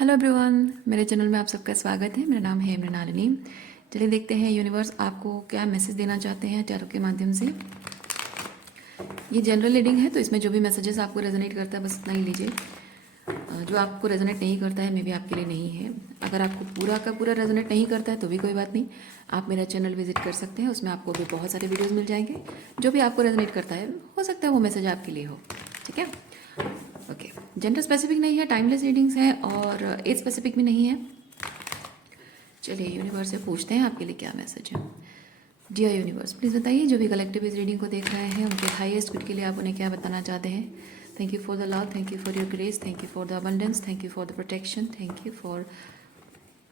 Hello everyone, मेरे channel में आप सबका स्वागत है। मेरा नाम है मृणालिनी। चलिए देखते हैं यूनिवर्स आपको क्या मैसेज देना चाहते हैं टैरो के माध्यम से। ये जनरल रीडिंग है, तो इसमें जो भी मैसेजेस आपको रेजोनेट करता है बस उतना ही लीजिए। जो आपको रेजोनेट नहीं करता है मे भी आपके लिए नहीं है। अगर आपको पूरा का पूरा रेजोनेट नहीं करता है तो भी कोई बात नहीं, आप मेरा चैनल विजिट कर सकते हैं। उसमें आपको भी बहुत सारे वीडियोज़ मिल जाएंगे। जो भी आपको रेजोनेट करता है हो सकता है वो मैसेज आपके लिए हो। ठीक है, ओके। जेंडर स्पेसिफिक नहीं है, टाइमलेस रीडिंग्स हैं और एज स्पेसिफिक भी नहीं है। चलिए यूनिवर्स से पूछते हैं आपके लिए क्या मैसेज है। डियर यूनिवर्स, प्लीज़ बताइए जो भी कलेक्टिव इस रीडिंग को देख रहे हैं उनके हाईएस्ट गुड के लिए आप उन्हें क्या बताना चाहते हैं। Thank you for the love, thank you for your grace, thank you for the abundance, thank you for the protection, thank you for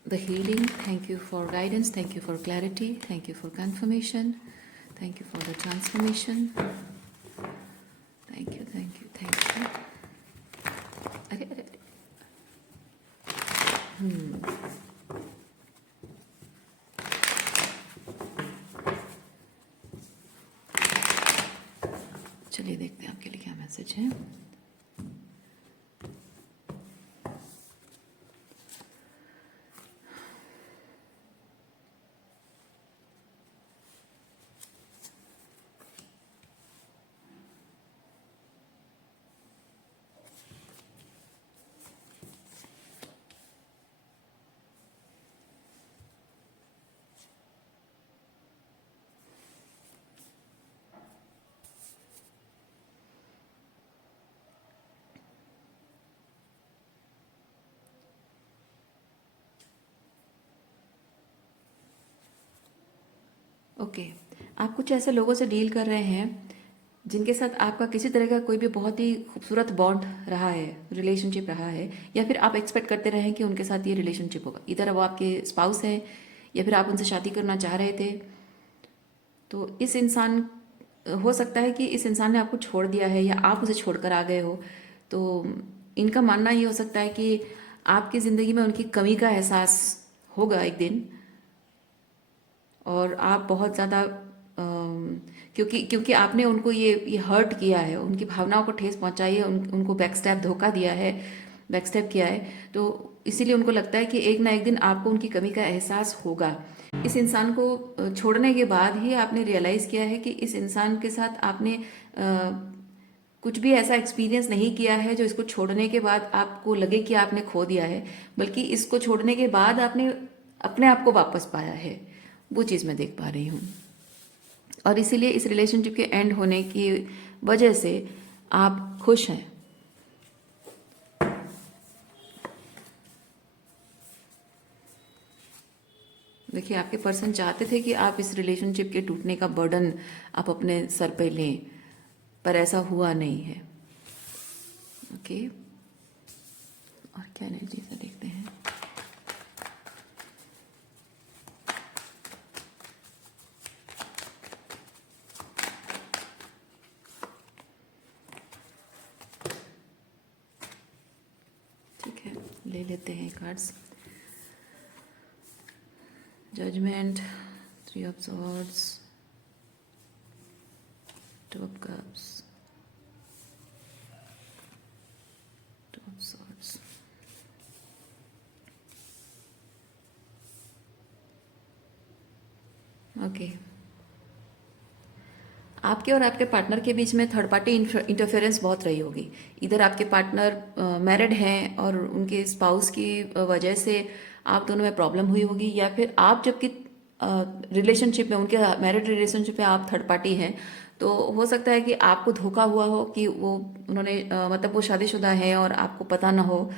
the healing, thank you for guidance, thank you for clarity, thank you for conformation, thank you for the transformation, thank you thank you thank you. अरे अरे अरे, चलिए देखते हैं आपके लिए क्या message है। ओके, आप कुछ ऐसे लोगों से डील कर रहे हैं जिनके साथ आपका किसी तरह का कोई भी बहुत ही खूबसूरत बॉन्ड रहा है, रिलेशनशिप रहा है, या फिर आप एक्सपेक्ट करते रहे कि उनके साथ ये रिलेशनशिप होगा। इधर वो आपके स्पाउस है या फिर आप उनसे शादी करना चाह रहे थे। तो इस इंसान, हो सकता है कि इस इंसान ने आपको छोड़ दिया है या आप उसे छोड़कर आ गए हो। तो इनका मानना ये हो सकता है कि आपकी ज़िंदगी में उनकी कमी का एहसास होगा एक दिन, और आप बहुत ज़्यादा क्योंकि क्योंकि आपने उनको ये हर्ट किया है, उनकी भावनाओं को ठेस पहुंचाई है, उनको बैकस्टैप धोखा दिया है, बैकस्टैप किया है। तो इसीलिए उनको लगता है कि एक ना एक दिन आपको उनकी कमी का एहसास होगा। इस इंसान को छोड़ने के बाद ही आपने रियलाइज़ किया है कि इस इंसान के साथ आपने कुछ भी ऐसा एक्सपीरियंस नहीं किया है जो इसको छोड़ने के बाद आपको लगे कि आपने खो दिया है, बल्कि इसको छोड़ने के बाद आपने अपने आप को वापस पाया है। वो चीज़ मैं देख पा रही हूँ, और इसीलिए इस रिलेशनशिप के एंड होने की वजह से आप खुश हैं। देखिए, आपके पर्सन चाहते थे कि आप इस रिलेशनशिप के टूटने का बर्डन आप अपने सर पे लें, पर ऐसा हुआ नहीं है। ओके, और क्या एनर्जी से देखते हैं। ठीक है, ले लेते हैं cards. Judgement, 3 of swords, 2 of cups, 2 of swords. Okay, आपके और आपके पार्टनर के बीच में थर्ड पार्टी इंटरफेरेंस बहुत रही होगी। इधर आपके पार्टनर मैरिड हैं और उनके स्पाउस की वजह से आप दोनों में प्रॉब्लम हुई होगी, या फिर आप जबकि रिलेशनशिप में, उनके मैरिड रिलेशनशिप में आप थर्ड पार्टी हैं, तो हो सकता है कि आपको धोखा हुआ हो कि वो उन्होंने मतलब वो शादीशुदा है और आपको पता ना हो।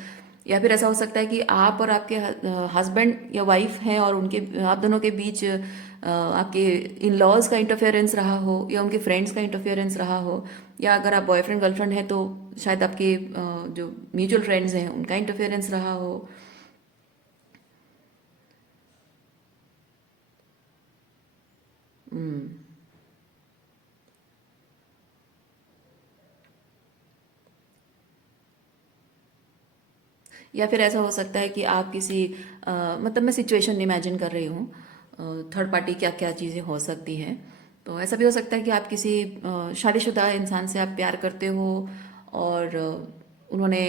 या फिर ऐसा हो सकता है कि आप और आपके हस्बैंड या वाइफ हैं और उनके, आप दोनों के बीच आपके इन लॉज का इंटरफेरेंस रहा हो, या उनके फ्रेंड्स का इंटरफेरेंस रहा हो, या अगर आप बॉयफ्रेंड गर्लफ्रेंड हैं तो शायद आपके जो म्यूचुअल फ्रेंड्स हैं उनका इंटरफेरेंस रहा हो। या फिर ऐसा हो सकता है कि आप किसी मतलब मैं सिचुएशन इमेजिन कर रही हूँ, थर्ड पार्टी क्या क्या चीज़ें हो सकती हैं। तो ऐसा भी हो सकता है कि आप किसी शादीशुदा इंसान से आप प्यार करते हो, और उन्होंने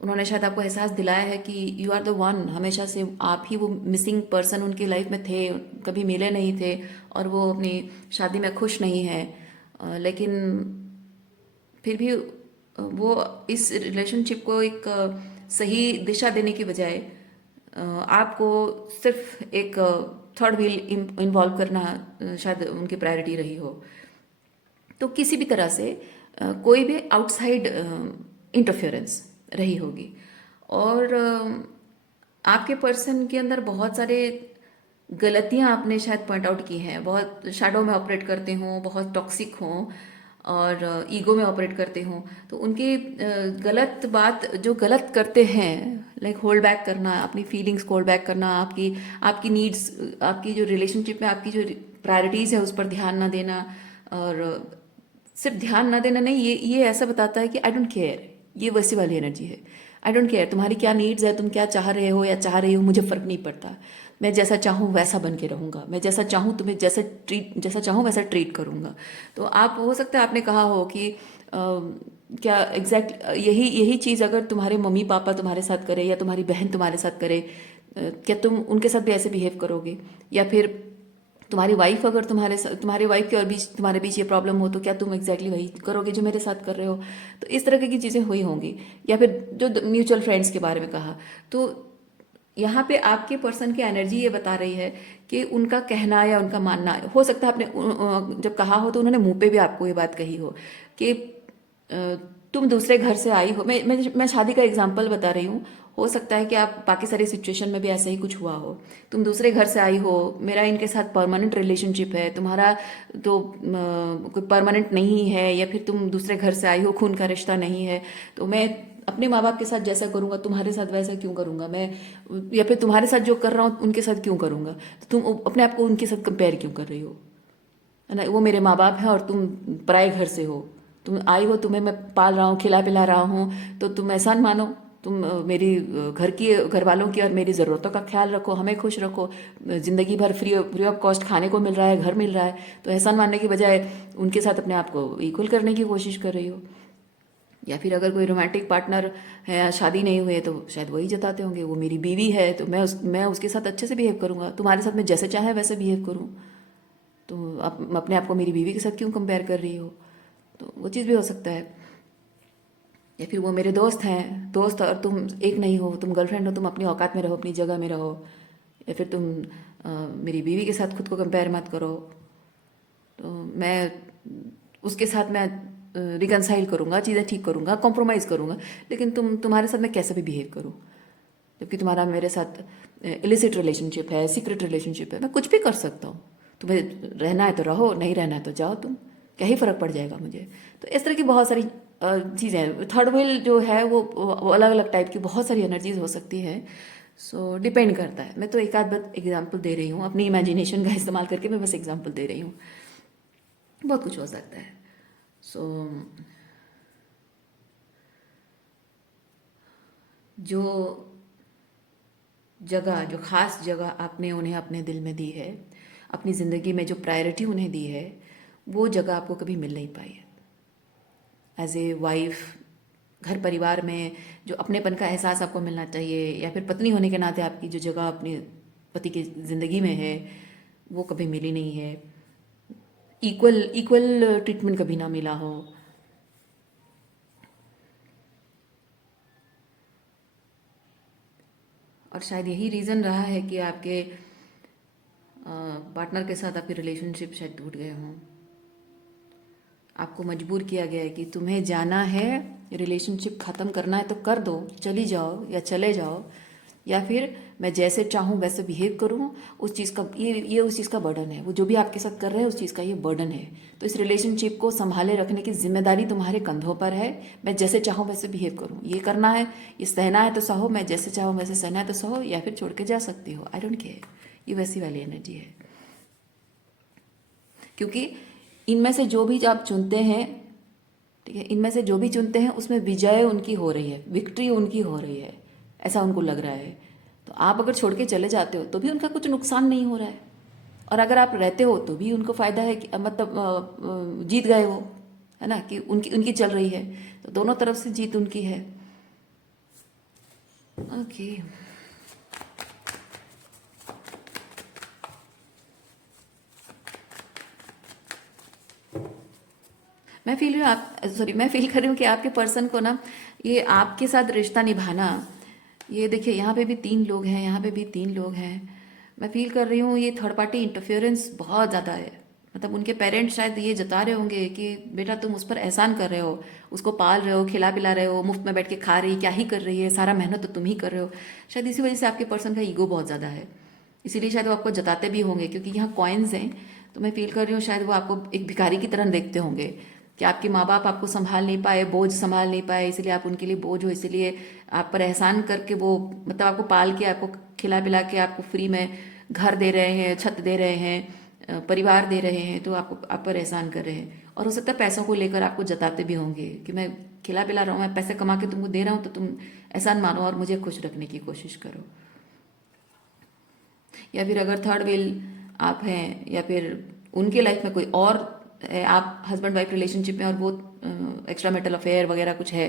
उन्होंने शायद आपको एहसास दिलाया है कि यू आर द वन, हमेशा से आप ही वो मिसिंग पर्सन उनकी लाइफ में थे, कभी मिले नहीं थे, और वो अपनी शादी में खुश नहीं है। लेकिन फिर भी वो इस रिलेशनशिप को एक सही दिशा देने की बजाय आपको सिर्फ एक थर्ड व्हील इन्वॉल्व करना शायद उनकी प्रायोरिटी रही हो। तो किसी भी तरह से कोई भी आउटसाइड इंटरफेरेंस रही होगी। और आपके पर्सन के अंदर बहुत सारे गलतियां आपने शायद पॉइंट आउट की हैं, बहुत शैडो में ऑपरेट करते हों, बहुत टॉक्सिक हों, और ईगो में ऑपरेट करते हों। तो उनकी गलत बात जो गलत करते हैं, लाइक होल्ड बैक करना, अपनी फीलिंग्स को होल्ड बैक करना, आपकी आपकी नीड्स, आपकी जो रिलेशनशिप में आपकी जो प्रायोरिटीज़ है उस पर ध्यान ना देना। और सिर्फ ध्यान ना देना नहीं, ये ऐसा बताता है कि आई डोंट केयर। ये वैसी वाली एनर्जी है, आई डोंट केयर तुम्हारी क्या नीड्स है, तुम क्या चाह रहे हो या चाह रही हो, मुझे फ़र्क नहीं पड़ता। मैं जैसा चाहूँ वैसा बन के रहूँगा, मैं जैसा चाहूँ तुम्हें जैसा चाहूँ वैसा ट्रीट करूँगा। तो आप, हो सकता है आपने कहा हो कि क्या एग्जैक्ट यही यही चीज़ अगर तुम्हारे मम्मी पापा तुम्हारे साथ करे या तुम्हारी बहन तुम्हारे साथ करे, क्या तुम उनके साथ भी ऐसे बिहेव करोगे? या फिर तुम्हारी वाइफ अगर तुम्हारे वाइफ के और बीच तुम्हारे बीच ये प्रॉब्लम हो, तो क्या तुम एग्जैक्टली वही करोगे जो मेरे साथ कर रहे हो? तो इस तरह की चीज़ें हुई होंगी। या फिर जो म्यूचुअल फ्रेंड्स के बारे में कहा, तो यहाँ पे आपके पर्सन की एनर्जी ये बता रही है कि उनका कहना या उनका मानना, हो सकता है आपने जब कहा हो तो उन्होंने मुंह पे भी आपको ये बात कही हो कि तुम दूसरे घर से आई हो। मैं शादी का एग्जांपल बता रही हूँ, हो सकता है कि आप बाकी सारी सिचुएशन में भी ऐसे ही कुछ हुआ हो। तुम दूसरे घर से आई हो, मेरा इनके साथ परमानेंट रिलेशनशिप है, तुम्हारा तो कोई परमानेंट नहीं है, या फिर तुम दूसरे घर से आई हो, खून का रिश्ता नहीं है, तो मैं अपने माँ बाप के साथ जैसा करूँगा तुम्हारे साथ वैसा क्यों करूँगा मैं? या फिर तुम्हारे साथ जो कर रहा हूँ उनके साथ क्यों करूँगा? तो तुम अपने आप को उनके साथ कंपेयर क्यों कर रही हो? है ना, वो मेरे माँ बाप हैं और तुम पराए घर से हो, तुम आई हो, तुम्हें मैं पाल रहा हूँ, खिला पिला रहा हूँ, तो तुम एहसान मानो, तुम मेरी घर वालों की और मेरी ज़रूरतों का ख्याल रखो, हमें खुश रखो। ज़िंदगी भर फ्री ऑफ कॉस्ट खाने को मिल रहा है, घर मिल रहा है, तो एहसान मानने की बजाय उनके साथ अपने आप को इक्वल करने की कोशिश कर रही हो। या फिर अगर कोई रोमांटिक पार्टनर है या शादी नहीं हुई है, तो शायद वही जताते होंगे वो मेरी बीवी है, तो मैं उसके साथ अच्छे से बिहेव करूँगा, तुम्हारे साथ मैं जैसे चाहे वैसे बिहेव करूँ, तो आप अपने आप को मेरी बीवी के साथ क्यों कंपेयर कर रही हो? तो वो चीज़ भी हो सकता है। या फिर वो मेरे दोस्त हैं, दोस्त और तुम एक नहीं हो, तुम गर्लफ्रेंड हो, तुम अपनी औकात में रहो, अपनी जगह में रहो। या फिर तुम मेरी बीवी के साथ खुद को कंपेयर मत करो, तो मैं उसके साथ मैं रिकनसाइल करूँगा, चीज़ें ठीक करूँगा, कॉम्प्रोमाइज़ करूँगा, लेकिन तुम्हारे साथ मैं कैसे भी बिहेव करूँ, जबकि तुम्हारा मेरे साथ इलिसिट रिलेशनशिप है, सीक्रेट रिलेशनशिप है, मैं कुछ भी कर सकता हूँ। तुम्हें रहना है तो रहो, नहीं रहना है तो जाओ, तुम क्या ही फ़र्क पड़ जाएगा मुझे? तो इस तरह की बहुत सारी चीज़ें, थर्ड व्हील जो है वो अलग अलग टाइप की बहुत सारी एनर्जीज हो सकती है। सो डिपेंड करता है। मैं तो एक आध बात एग्जाम्पल दे रही हूँ, अपनी इमेजिनेशन का इस्तेमाल करके मैं बस एग्जाम्पल दे रही हूँ, बहुत कुछ हो सकता है। सो जो जो ख़ास जगह आपने उन्हें अपने दिल में दी है, अपनी ज़िंदगी में जो प्रायोरिटी उन्हें दी है, वो जगह आपको कभी मिल नहीं पाई है। एज ए वाइफ, घर परिवार में जो अपनेपन का एहसास आपको मिलना चाहिए, या फिर पत्नी होने के नाते आपकी जो जगह अपने पति की ज़िंदगी में है, वो कभी मिली नहीं है। इक्वल इक्वल ट्रीटमेंट कभी ना मिला हो। और शायद यही रीज़न रहा है कि आपके पार्टनर के साथ आपके रिलेशनशिप शायद टूट गए हों। आपको मजबूर किया गया है कि तुम्हें जाना है, रिलेशनशिप ख़त्म करना है तो कर दो, चली जाओ या चले जाओ, या फिर मैं जैसे चाहूँ वैसे बिहेव करूँ। उस चीज़ का ये उस चीज़ का बर्डन है, वो जो भी आपके साथ कर रहे हैं उस चीज़ का ये बर्डन है। तो इस रिलेशनशिप को संभाले रखने की जिम्मेदारी तुम्हारे कंधों पर है। मैं जैसे चाहूँ वैसे बिहेव करूँ, ये करना है, ये सहना है तो सहो, मैं जैसे चाहूँ वैसे सहना है तो सहो, या फिर छोड़ के जा सकती हो, आई डोंट केयर। ये वैसी वाली एनर्जी है, क्योंकि इनमें से जो भी आप चुनते हैं, ठीक है, इनमें से जो भी चुनते हैं उसमें विजय उनकी हो रही है, विक्ट्री उनकी हो रही है, ऐसा उनको लग रहा है। तो आप अगर छोड़ के चले जाते हो तो भी उनका कुछ नुकसान नहीं हो रहा है, और अगर आप रहते हो तो भी उनको फ़ायदा है कि मतलब जीत गए वो, है ना, कि उनकी उनकी चल रही है, तो दोनों तरफ से जीत उनकी है। ओके, मैं फील कर रही हूँ कि आपके पर्सन को ना, ये आपके साथ रिश्ता निभाना, ये देखिए यहाँ पे भी 3 लोग हैं, यहाँ पे भी 3 लोग हैं। मैं फील कर रही हूँ ये थर्ड पार्टी इंटरफेरेंस बहुत ज़्यादा है। मतलब उनके पेरेंट्स शायद ये जता रहे होंगे कि बेटा तुम उस पर एहसान कर रहे हो, उसको पाल रहे हो, खिला पिला रहे हो, मुफ्त में बैठ के खा रही, क्या ही कर रही है, सारा मेहनत तो तुम ही कर रहे हो। शायद इसी वजह से आपके पर्सन का ईगो बहुत ज़्यादा है, इसीलिए शायद वो आपको जताते भी होंगे, क्योंकि यहाँ कॉइन्स हैं। तो मैं फील कर रही हूँ शायद वो आपको एक भिखारी की तरह देखते होंगे कि आपके माँ बाप आपको संभाल नहीं पाए, बोझ संभाल नहीं पाए, इसलिए आप उनके लिए बोझ हो, इसलिए आप पर एहसान करके वो, मतलब आपको पाल के, आपको खिला पिला के, आपको फ्री में घर दे रहे हैं, छत दे रहे हैं, परिवार दे रहे हैं, तो आपको आप पर एहसान कर रहे हैं। और हो सकता है पैसों को लेकर आपको जताते भी होंगे कि मैं खिला पिला रहा हूँ, मैं पैसे कमा के तुमको दे रहा हूँ, तो तुम एहसान मानो और मुझे खुश रखने की कोशिश करो। या फिर अगर थर्ड व्हील आप हैं, या फिर उनके लाइफ में कोई और है, आप हस्बैंड वाइफ रिलेशनशिप में और वो एक्स्ट्रा मैरिटल अफेयर वगैरह कुछ है,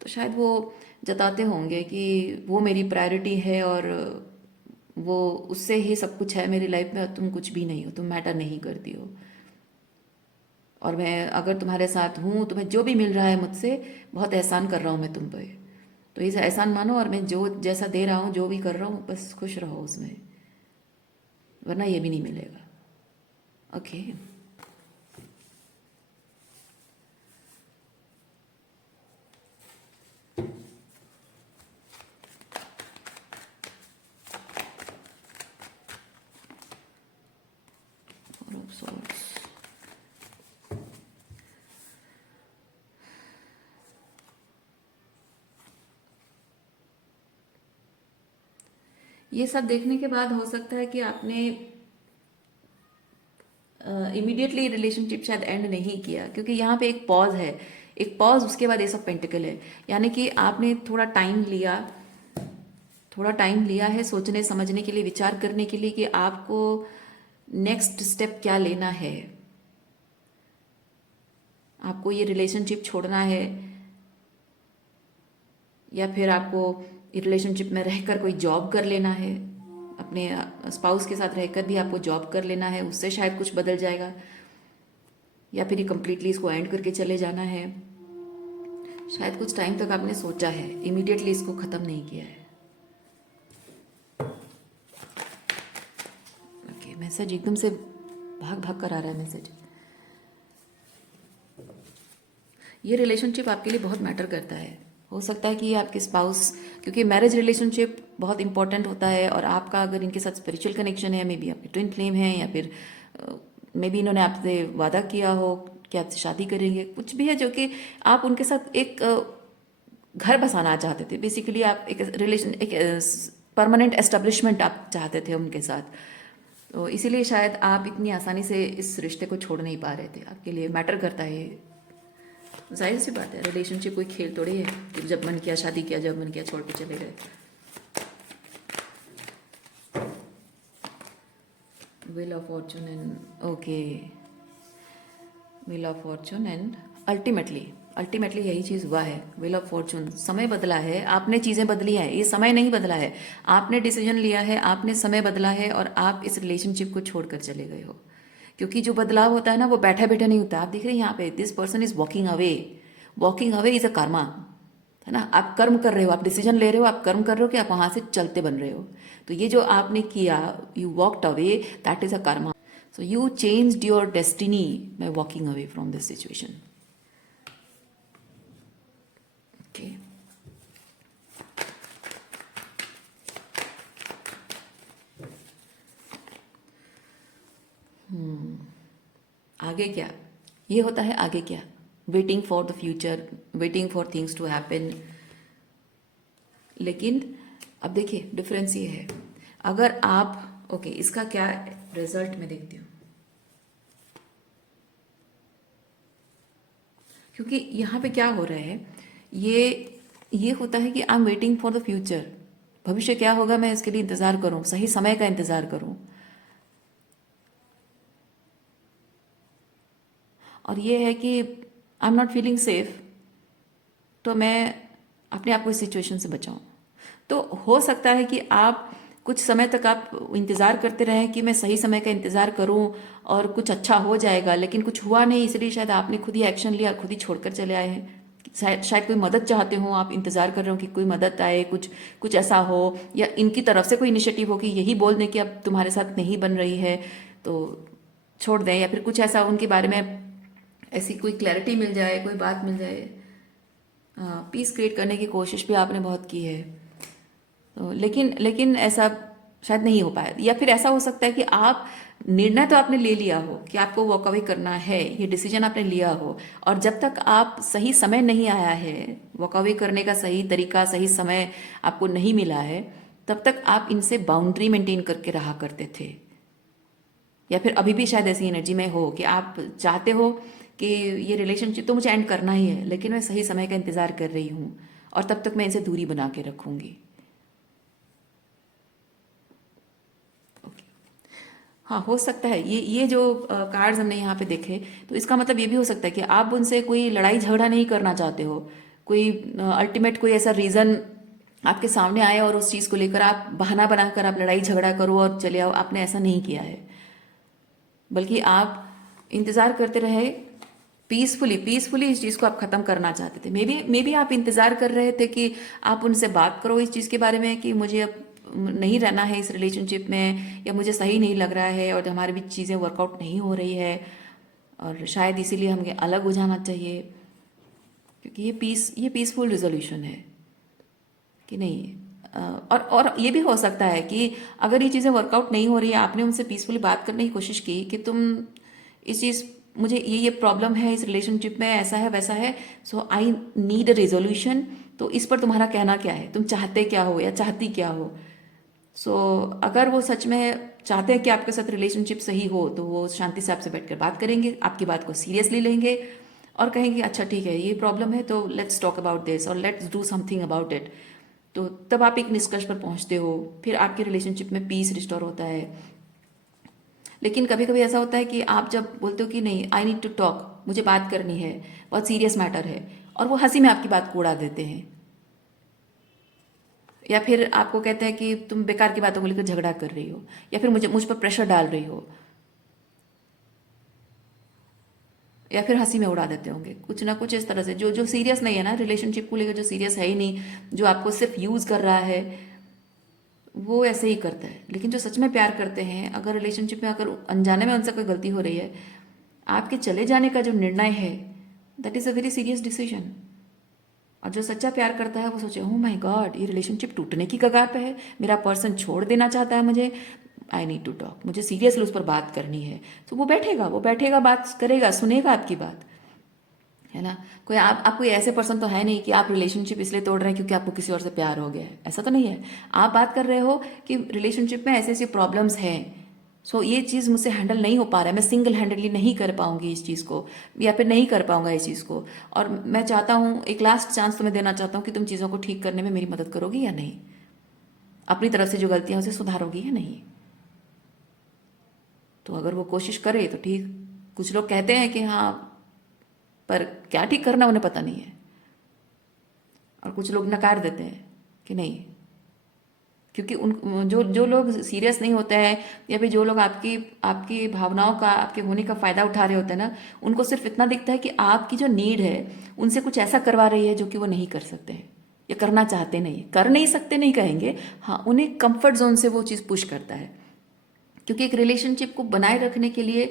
तो शायद वो जताते होंगे कि वो मेरी प्रायोरिटी है और वो उससे ही सब कुछ है मेरी लाइफ में, और तुम कुछ भी नहीं हो, तुम मैटर नहीं करती हो। और मैं अगर तुम्हारे साथ हूँ, तुम्हें जो भी मिल रहा है मुझसे, बहुत एहसान कर रहा हूँ मैं तुम पे, तो इसे एहसान मानो, और मैं जो जैसा दे रहा हूँ, जो भी कर रहा हूँ, बस खुश रहो उसमें, वरना ये भी नहीं मिलेगा। Okay, four of swords. ये सब देखने के बाद हो सकता है कि आपने इमीडिएटली रिलेशनशिप शायद एंड नहीं किया, क्योंकि यहाँ पे एक पॉज है, एक पॉज, उसके बाद एस ऑफ पेंटिकल है। यानी कि आपने थोड़ा टाइम लिया है सोचने समझने के लिए, विचार करने के लिए कि आपको नेक्स्ट स्टेप क्या लेना है। आपको ये रिलेशनशिप छोड़ना है, या फिर आपको रिलेशनशिप में रहकर कोई जॉब कर लेना है, अपने स्पाउस के साथ रहकर भी आपको जॉब कर लेना है, उससे शायद कुछ बदल जाएगा। या फिर ये कम्प्लीटली इसको एंड करके चले जाना है। शायद कुछ टाइम तक आपने सोचा है, इमीडिएटली इसको ख़त्म नहीं किया है। ओके, मैसेज एकदम से भाग भाग कर आ रहा है मैसेज। ये रिलेशनशिप आपके लिए बहुत मैटर करता है। हो सकता है कि ये आपके स्पाउस, क्योंकि मैरिज रिलेशनशिप बहुत इंपॉर्टेंट होता है, और आपका अगर इनके साथ स्पिरिचुअल कनेक्शन है, मे बी आपके ट्विन फ्लेम है, या फिर मे बी इन्होंने आपसे वादा किया हो कि आपसे शादी करेंगे, कुछ भी है जो कि आप उनके साथ एक घर बसाना चाहते थे। बेसिकली आप एक परमानेंट एस्टेब्लिशमेंट आप चाहते थे उनके साथ, तो इसीलिए शायद आप इतनी आसानी से इस रिश्ते को छोड़ नहीं पा रहे थे। आपके लिए मैटर करता है ये, जाहिर सी बात है, रिलेशनशिप कोई खेल थोड़ी है कि जब मन किया शादी किया, जब मन किया छोड़ के चले गए। Wheel of Fortune and okay, wheel of Fortune and ultimately यही चीज़ हुआ है। व्हील ऑफ फॉर्चून, समय बदला है, आपने चीज़ें बदली हैं, ये समय नहीं बदला है। आपने डिसीजन लिया है, आपने समय बदला है, और आप इस रिलेशनशिप को छोड़कर चले गए हो। क्योंकि जो बदलाव होता है ना, वो बैठा बैठा नहीं होता। आप देख रहे हैं यहाँ पे, this person is walking away is a Karma, है ना। आप कर्म कर रहे हो, आप डिसीजन ले रहे हो, आप कर्म कर रहे हो कि आप वहाँ से चलते बन रहे हो। तो ये जो आपने किया, you walked away, that is a Karma. So you changed your destiny by walking away from this situation. Okay. आगे क्या, ये होता है आगे क्या, waiting for the future, waiting for things to happen. लेकिन अब देखिए डिफरेंस ये है, अगर आप ओके, इसका क्या रिजल्ट मैं देखती हूँ, क्योंकि यहाँ पे क्या हो रहा है, ये होता है कि I am waiting for the future, भविष्य क्या होगा मैं इसके लिए इंतज़ार करूँ, सही समय का इंतज़ार करूँ। और ये है कि I am not feeling safe, तो मैं अपने आप को इस सिचुएशन से बचाऊं। तो हो सकता है कि आप कुछ समय तक आप इंतज़ार करते रहें कि मैं सही समय का इंतज़ार करूं और कुछ अच्छा हो जाएगा, लेकिन कुछ हुआ नहीं, इसलिए शायद आपने खुद ही एक्शन लिया, खुद ही छोड़कर चले आए हैं। शायद कोई मदद चाहते हो, आप इंतज़ार कर रहे हो कि कोई मदद आए, कुछ कुछ ऐसा हो, या इनकी तरफ से कोई इनिशिएटिव हो कि यही बोल दें कि अब तुम्हारे साथ नहीं बन रही है तो छोड़ दें, या फिर कुछ ऐसा उनके बारे में ऐसी कोई क्लैरिटी मिल जाए, कोई बात मिल जाए। पीस क्रिएट करने की कोशिश भी आपने बहुत की है, तो लेकिन लेकिन ऐसा शायद नहीं हो पाया। या फिर ऐसा हो सकता है कि आप निर्णय तो आपने ले लिया हो कि आपको वॉक अवे करना है, ये डिसीजन आपने लिया हो, और जब तक आप सही समय नहीं आया है, वॉक अवे करने का सही तरीका, सही समय आपको नहीं मिला है, तब तक आप इनसे बाउंड्री मेंटेन करके रहा करते थे। या फिर अभी भी शायद ऐसी एनर्जी में हो कि आप चाहते हो कि ये रिलेशनशिप तो मुझे एंड करना ही है, लेकिन मैं सही समय का इंतज़ार कर रही हूँ और तब तक मैं इनसे दूरी बना के रखूँगी। हाँ, हो सकता है ये जो कार्ड्स हमने यहाँ पे देखे, तो इसका मतलब ये भी हो सकता है कि आप उनसे कोई लड़ाई झगड़ा नहीं करना चाहते हो, कोई अल्टीमेट कोई ऐसा रीज़न आपके सामने आए और उस चीज़ को लेकर आप बहाना बनाकर आप लड़ाई झगड़ा करो और चले आओ, आपने ऐसा नहीं किया है। बल्कि आप इंतज़ार करते रहे, पीसफुली पीसफुली इस चीज़ को आप ख़त्म करना चाहते थे। मे बी आप इंतज़ार कर रहे थे कि आप उनसे बात करो इस चीज़ के बारे में कि मुझे अब नहीं रहना है इस रिलेशनशिप में, या मुझे सही नहीं लग रहा है और हमारे बीच चीज़ें वर्कआउट नहीं हो रही है, और शायद इसीलिए हमें अलग हो जाना चाहिए, क्योंकि ये पीसफुल रिजोल्यूशन है कि नहीं। और ये भी हो सकता है कि अगर ये चीज़ें वर्कआउट नहीं हो रही है, आपने उनसे पीसफुली बात करने की कोशिश की कि तुम इस चीज़, मुझे ये प्रॉब्लम है इस रिलेशनशिप में, ऐसा है वैसा है, सो आई नीड अ रेजोल्यूशन, तो इस पर तुम्हारा कहना क्या है, तुम चाहते क्या हो या चाहती क्या हो। सो अगर वो सच में चाहते हैं कि आपके साथ रिलेशनशिप सही हो, तो वो शांति से आपसे बैठकर बात करेंगे, आपकी बात को सीरियसली लेंगे और कहेंगे अच्छा ठीक है ये प्रॉब्लम है, तो लेट्स टॉक अबाउट दिस और let's do something about it. तो तब आप एक निष्कर्ष पर पहुंचते हो, फिर आपके रिलेशनशिप में पीस रिस्टोर होता है। लेकिन कभी कभी ऐसा होता है कि आप जब बोलते हो कि नहीं, आई नीड टू टॉक, मुझे बात करनी है, बहुत सीरियस मैटर है, और वो हंसी में आपकी बात को उड़ा देते हैं, या फिर आपको कहते हैं कि तुम बेकार की बातों को लेकर झगड़ा कर रही हो, या फिर मुझ पर प्रेशर डाल रही हो, या फिर हंसी में उड़ा देते होंगे कुछ ना कुछ इस तरह से, जो जो सीरियस नहीं है ना रिलेशनशिप को लेकर, जो सीरियस है ही नहीं, जो आपको सिर्फ यूज़ कर रहा है, वो ऐसे ही करता है। लेकिन जो सच में प्यार करते हैं, अगर रिलेशनशिप में अगर अनजाने में उनसे कोई गलती हो रही है, आपके चले जाने का जो निर्णय है, that is a very serious decision. और जो सच्चा प्यार करता है वो सोचे, ओह माय गॉड, ये रिलेशनशिप टूटने की कगार पे है, मेरा पर्सन छोड़ देना चाहता है मुझे, आई नीड टू टॉक, मुझे सीरियसली उस पर बात करनी है। तो वो बैठेगा बात करेगा, सुनेगा आपकी बात, है ना। कोई आप कोई ऐसे पर्सन तो है नहीं कि आप रिलेशनशिप इसलिए तोड़ रहे हैं क्योंकि आपको किसी और से प्यार हो गया है, ऐसा तो नहीं है। आप बात कर रहे हो कि रिलेशनशिप में ऐसी ऐसी प्रॉब्लम्स हैं, सो ये चीज़ मुझसे हैंडल नहीं हो पा रहा है, मैं सिंगल हैंडली नहीं कर पाऊंगी इस चीज़ को, या फिर नहीं कर पाऊंगा इस चीज़ को, और मैं चाहता हूँ एक लास्ट चांस तुम्हें देना चाहता हूँ कि तुम चीज़ों को ठीक करने में मेरी मदद करोगी या नहीं, अपनी तरफ से जो गलतियां उसे सुधारोगी या नहीं। तो अगर वो कोशिश करे तो ठीक। कुछ लोग कहते हैं कि हाँ, पर क्या ठीक करना उन्हें पता नहीं है, और कुछ लोग नकार देते हैं कि नहीं, क्योंकि उन जो जो लोग सीरियस नहीं होते हैं, या फिर जो लोग आपकी आपकी भावनाओं का, आपके होने का फ़ायदा उठा रहे होते हैं ना, उनको सिर्फ इतना दिखता है कि आपकी जो नीड है उनसे कुछ ऐसा करवा रही है जो कि वो नहीं कर सकते हैं या करना चाहते नहीं, कर नहीं सकते नहीं कहेंगे, हाँ उन्हें कंफर्ट जोन से वो चीज़ पुश करता है। क्योंकि एक रिलेशनशिप को बनाए रखने के लिए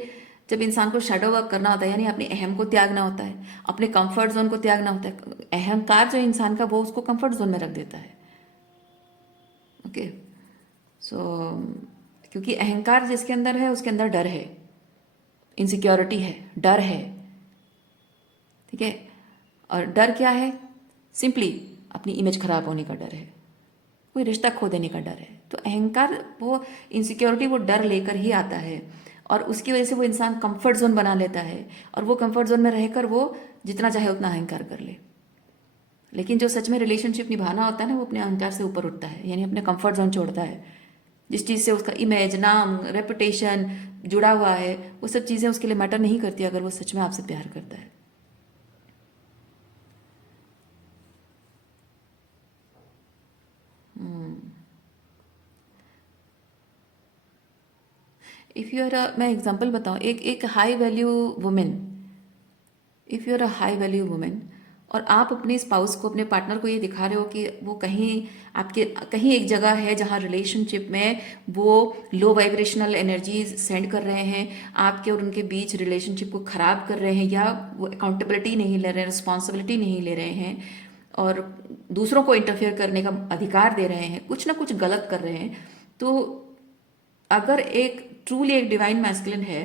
जब इंसान को शैडो वर्क करना होता है, यानी अपने अहम को त्यागना होता है, अपने कंफर्ट जोन को त्यागना होता है। अहंकार जो इंसान का, वो उसको कंफर्ट जोन में रख देता है। ओके, सो क्योंकि अहंकार जिसके अंदर है उसके अंदर डर है, इनसिक्योरिटी है, डर है, ठीक है। और डर क्या है? सिंपली अपनी इमेज खराब होने का डर है, कोई रिश्ता खो देने का डर है। तो अहंकार, वो इनसिक्योरिटी, वो डर लेकर ही आता है, और उसकी वजह से वो इंसान कंफर्ट जोन बना लेता है, और वो कंफर्ट जोन में रहकर वो जितना चाहे उतना अहंकार कर ले। लेकिन जो सच में रिलेशनशिप निभाना होता है ना, वो अपने अहंकार से ऊपर उठता है, यानी अपने कंफर्ट जोन छोड़ता है। जिस चीज़ से उसका इमेज, नाम, रेपुटेशन जुड़ा हुआ है, वो सब चीज़ें उसके लिए मैटर नहीं करती अगर वो सच में आपसे प्यार करता है। इफ़ यू आर मैं एग्जांपल बताऊं, एक एक high value women, if you are a high value women और आप अपने स्पाउस को, अपने पार्टनर को ये दिखा रहे हो कि वो कहीं आपके कहीं एक जगह है जहाँ रिलेशनशिप में वो लो वाइब्रेशनल एनर्जीज सेंड कर रहे हैं, आपके और उनके बीच रिलेशनशिप को ख़राब कर रहे हैं, या वो अकाउंटेबिलिटी नहीं ले रहे हैं, रिस्पॉन्सिबिलिटी नहीं ले रहे हैं और दूसरों को इंटरफेयर करने का अधिकार दे रहे हैं, कुछ ना कुछ गलत कर रहे हैं, तो अगर एक ट्रूली एक डिवाइन मैस्कुलिन है,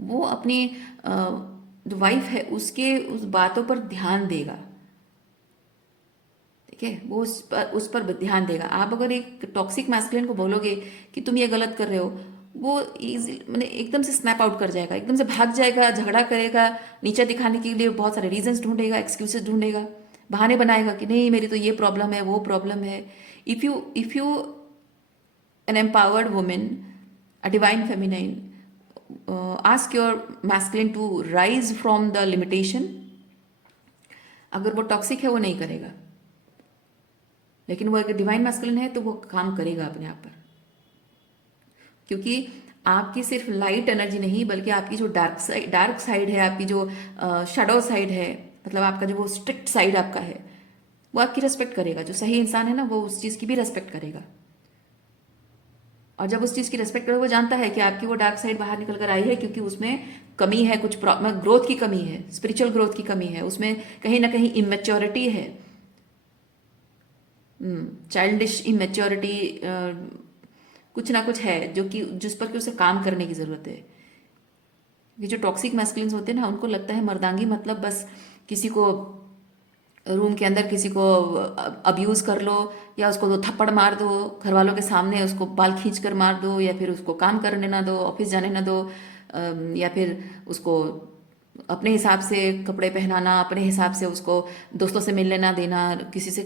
वो अपनी जो वाइफ है उसके उस बातों पर ध्यान देगा। ठीक है, वो उस पर ध्यान देगा। आप अगर एक टॉक्सिक मैस्कुलिन को बोलोगे कि तुम ये गलत कर रहे हो, वो इजी मैंने एकदम से स्नैप आउट कर जाएगा, एकदम से भाग जाएगा, झगड़ा करेगा, नीचे दिखाने के लिए बहुत सारे रीजंस ढूंढेगा, एक्सक्यूजेस ढूंढेगा, बहाने बनाएगा कि नहीं मेरी तो ये प्रॉब्लम है, वो प्रॉब्लम है। If you an empowered woman, a divine feminine, ask your masculine to rise from the limitation। अगर वो टॉक्सिक है वो नहीं करेगा, लेकिन वो एक डिवाइन मैस्कुलिन है तो वो काम करेगा अपने आप पर, क्योंकि आपकी सिर्फ लाइट एनर्जी नहीं बल्कि आपकी जो डार्क साइड है, आपकी जो शेडो साइड है, मतलब आपका जो वो स्ट्रिक्ट साइड आपका है, वो आपकी रेस्पेक्ट करेगा। जो सही इंसान है ना, वो उस चीज़ की भी रेस्पेक्ट करेगा। और जब उस चीज़ की रेस्पेक्ट करे, वो जानता है कि आपकी वो डार्क साइड बाहर निकल कर आई है, क्योंकि उसमें कमी है, कुछ ग्रोथ की कमी है, स्पिरिचुअल ग्रोथ की कमी है, उसमें कहीं ना कहीं इमेच्योरिटी है, चाइल्डिश इमेच्योरिटी, कुछ ना कुछ है जो कि जिस पर कि उसे काम करने की ज़रूरत है। ये जो टॉक्सिक मैस्कुलिन्स होते हैं ना, उनको लगता है मर्दांगी मतलब बस किसी को रूम के अंदर किसी को अब्यूज़ कर लो, या उसको दो थप्पड़ मार दो घर वालों के सामने, उसको बाल खींच कर मार दो, या फिर उसको काम करने ना दो, ऑफिस जाने ना दो, या फिर उसको अपने हिसाब से कपड़े पहनाना, अपने हिसाब से उसको दोस्तों से मिलने ना देना, किसी से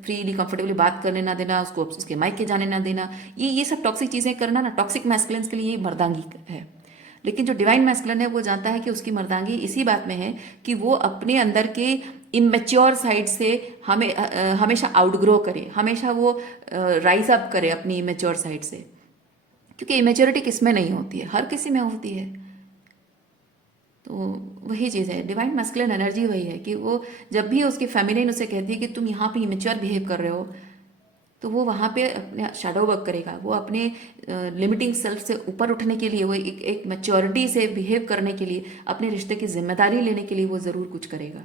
फ्रीली कंफर्टेबली बात करने ना देना, उसको उसके मायके जाने ना देना, ये सब टॉक्सिक चीज़ें करना ना, टॉक्सिक मैस्कुलिन्स के लिए ये मर्दांगी है। लेकिन जो डिवाइन मैस्कुलिन है वो जानता है कि उसकी मर्दांगी इसी बात में है कि वो अपने अंदर के इमेच्योर साइड से हमेशा आउटग्रो करे, हमेशा वो राइज अप करे अपनी इमेच्योर साइड से, क्योंकि इमेच्योरिटी किस में नहीं होती है, हर किसी में होती है। तो वही चीज़ है, डिवाइन मैस्कुलिन एनर्जी वही है कि वो जब भी उसकी फेमिनिन उसे कहती है कि तुम यहाँ पे इमेच्योर बिहेव कर रहे हो, तो वो वहाँ पे अपने शैडो वर्क करेगा, वो अपने लिमिटिंग सेल्फ से ऊपर उठने के लिए, वो एक मैच्योरिटी से बिहेव करने के लिए, अपने रिश्ते की जिम्मेदारी लेने के लिए वो ज़रूर कुछ करेगा,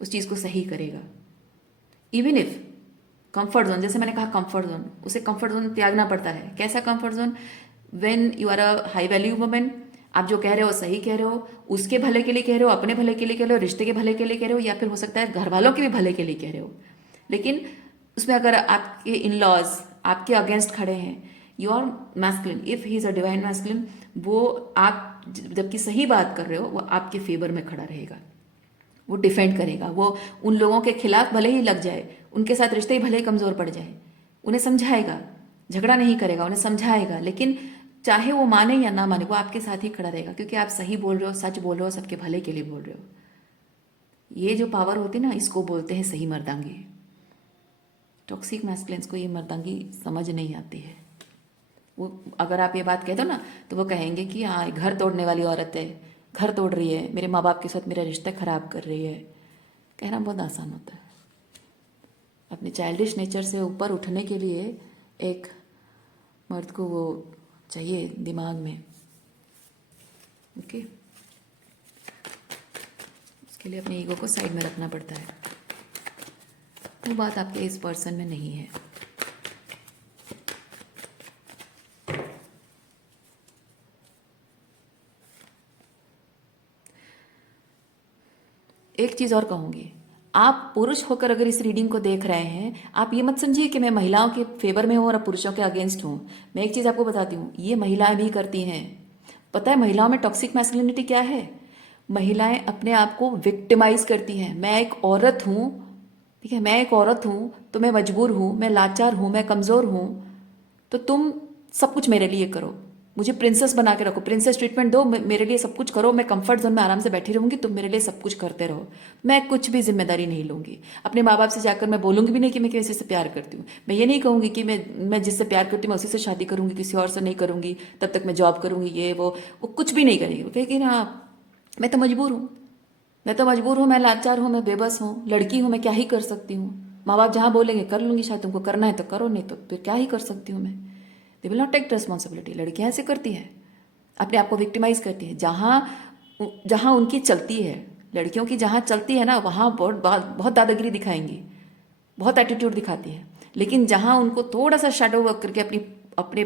उस चीज़ को सही करेगा। इवन इफ कंफर्ट जोन, जैसे मैंने कहा कंफर्ट जोन, उसे कंफर्ट जोन त्यागना पड़ता है। कैसा comfort zone? When you are a high value women, आप जो कह रहे हो सही कह रहे हो, उसके भले के लिए कह रहे हो, अपने भले के लिए कह रहे हो, रिश्ते के भले के लिए कह रहे हो, या फिर हो सकता है घर वालों के भी भले के लिए कह रहे हो, लेकिन उसमें अगर आपके इन लॉज आपके अगेंस्ट खड़े हैं, your masculine, if he is a divine masculine, वो आप जबकि सही बात कर रहे हो, वो आपके फेवर में खड़ा रहेगा, वो डिफेंड करेगा, वो उन लोगों के खिलाफ भले ही लग जाए, उनके साथ रिश्ते ही भले ही कमज़ोर पड़ जाए, उन्हें समझाएगा, झगड़ा नहीं करेगा, उन्हें समझाएगा, लेकिन चाहे वो माने या ना माने, वो आपके साथ ही खड़ा रहेगा, क्योंकि आप सही बोल रहे हो, सच बोल रहे हो, सबके भले के लिए बोल रहे हो। ये जो पावर होती है ना, इसको बोलते हैं सही मर्दांगी। टॉक्सिक मैस्कुलिन्स को ये मर्दांगी समझ नहीं आती है। वो अगर आप ये बात कह दो ना, तो वो कहेंगे कि हाँ घर तोड़ने वाली औरत है, घर तोड़ रही है, मेरे माँ बाप के साथ मेरा रिश्ता खराब कर रही है। कहना बहुत आसान होता है। अपने चाइल्डिश नेचर से ऊपर उठने के लिए एक मर्द को वो चाहिए दिमाग में, ओके। उसके लिए अपने ईगो को साइड में रखना पड़ता है। वो बात आपके इस पर्सन में नहीं है। एक चीज़ और कहूँगी, आप पुरुष होकर अगर इस रीडिंग को देख रहे हैं, आप ये मत समझिए कि मैं महिलाओं के फेवर में हूँ और पुरुषों के अगेंस्ट हूँ। मैं एक चीज़ आपको बताती हूँ, ये महिलाएं भी करती हैं। पता है महिलाओं में टॉक्सिक मैस्कुलिनिटी क्या है? महिलाएं अपने आप को विक्टिमाइज करती हैं। मैं एक औरत हूँ, ठीक है, मैं एक औरत हूँ तो मैं मजबूर हूँ, मैं लाचार हूँ, मैं कमज़ोर हूँ, तो तुम सब कुछ मेरे लिए करो। मुझे प्रिंसेस बना के रखो, प्रिंसेस ट्रीटमेंट दो, मेरे लिए सब कुछ करो, मैं कंफर्ट जोन में आराम से बैठी रहूंगी, तुम मेरे लिए सब कुछ करते रहो, मैं कुछ भी जिम्मेदारी नहीं लूंगी। अपने माँ बाप से जाकर मैं बोलूंगी भी नहीं कि मैं किसी से प्यार करती हूँ। मैं ये नहीं कहूंगी कि मैं जिससे प्यार करती हूँ मैं उसी से शादी करूंगी, किसी और से नहीं करूंगी, तब तक मैं जॉब करूंगी, ये वो कुछ भी नहीं करेगी। वो कहेगी ना मैं तो मजबूर हूँ, मैं तो मजबूर हूँ, मैं लाचार हूँ, मैं बेबस हूँ, लड़की हूँ, मैं क्या ही कर सकती हूँ। माँ बाप जहाँ बोलेंगे कर लूंगी, शायद तुमको करना है तो करो, नहीं तो फिर क्या ही कर सकती हूँ मैं। They will not take responsibility. लड़कियाँ ऐसे करती हैं, अपने आप को विक्टिमाइज करती हैं। जहाँ जहाँ उनकी चलती है, लड़कियों की जहाँ चलती है ना, वहाँ बहुत बहुत दादागिरी दिखाएंगी, बहुत एटीट्यूड दिखाती है। लेकिन जहाँ उनको थोड़ा सा शैडो वर्क करके अपनी अपने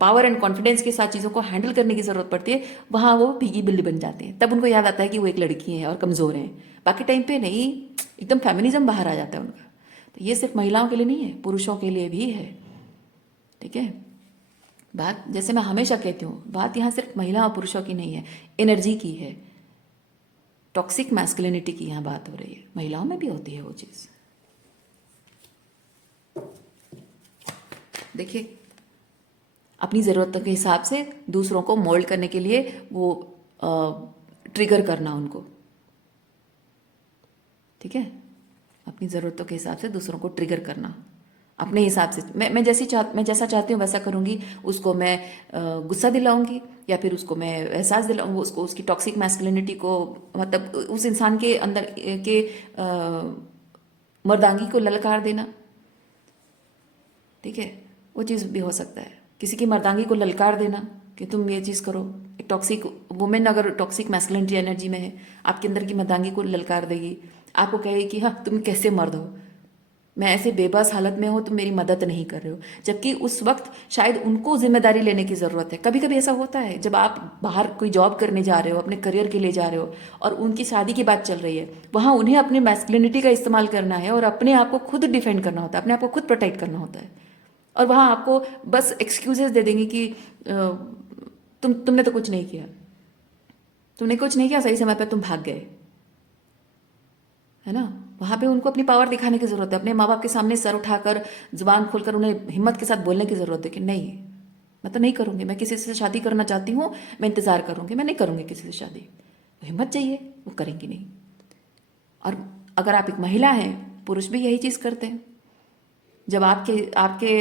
पावर एंड कॉन्फिडेंस के साथ चीज़ों को हैंडल करने की ज़रूरत पड़ती है, वहाँ वो भीगी बिल्ली बन जाते हैं। तब उनको याद आता है कि वो एक लड़की है और कमज़ोर हैं। बाकी टाइम पे नहीं, एकदम फेमिनिज्म बाहर आ जाता है उनका। तो ये सिर्फ महिलाओं के लिए नहीं है, पुरुषों के लिए भी है। ठीक है, बात जैसे मैं हमेशा कहती हूँ, बात यहाँ सिर्फ महिला और पुरुषों की नहीं है, एनर्जी की है। टॉक्सिक मैस्कुलिनिटी की यहाँ बात हो रही है, महिलाओं में भी होती है वो चीज़। देखिए, अपनी ज़रूरतों के हिसाब से दूसरों को मोल्ड करने के लिए वो ट्रिगर करना उनको। ठीक है, अपनी ज़रूरतों के हिसाब से दूसरों को ट्रिगर करना, अपने हिसाब से। मैं जैसा चाहती हूँ वैसा करूँगी। उसको मैं गुस्सा दिलाऊंगी, या फिर उसको मैं एहसास दिलाऊंगी, उसको उसकी टॉक्सिक मैस्कुलिनिटी को, मतलब उस इंसान के अंदर के मर्दांगी को ललकार देना। ठीक है, वो चीज़ भी हो सकता है, किसी की मर्दांगी को ललकार देना कि तुम ये चीज़ करो। एक टॉक्सिक वुमेन अगर टॉक्सिक मैस्कुलिनिटी एनर्जी में है, आपके अंदर की मर्दांगी को ललकार देगी, आपको कहेगी कि हाँ तुम कैसे मर्द हो, मैं ऐसे बेबस हालत में हूँ, तुम मेरी मदद नहीं कर रहे हो। जबकि उस वक्त शायद उनको जिम्मेदारी लेने की ज़रूरत है। कभी कभी ऐसा होता है, जब आप बाहर कोई जॉब करने जा रहे हो, अपने करियर के लिए जा रहे हो, और उनकी शादी की बात चल रही है, वहाँ उन्हें अपनी मैस्कुलिनिटी का इस्तेमाल करना है और अपने आप को खुद डिफेंड करना होता है, अपने आप को खुद प्रोटेक्ट करना होता है। और वहाँ आपको बस एक्सक्यूजेस दे देंगे कि तुमने तो कुछ नहीं किया, तुमने कुछ नहीं किया, सही समय पर तुम भाग गए, है ना। वहाँ पे उनको अपनी पावर दिखाने की ज़रूरत है, अपने माँ बाप के सामने सर उठाकर जुबान खोलकर उन्हें हिम्मत के साथ बोलने की ज़रूरत है कि नहीं, मैं तो नहीं करूँगी, मैं किसी से शादी करना चाहती हूँ, मैं इंतज़ार करूँगी, मैं नहीं करूँगी किसी से शादी। तो हिम्मत चाहिए, वो करेंगी नहीं। और अगर आप एक महिला हैं, पुरुष भी यही चीज़ करते हैं। जब आपके आपके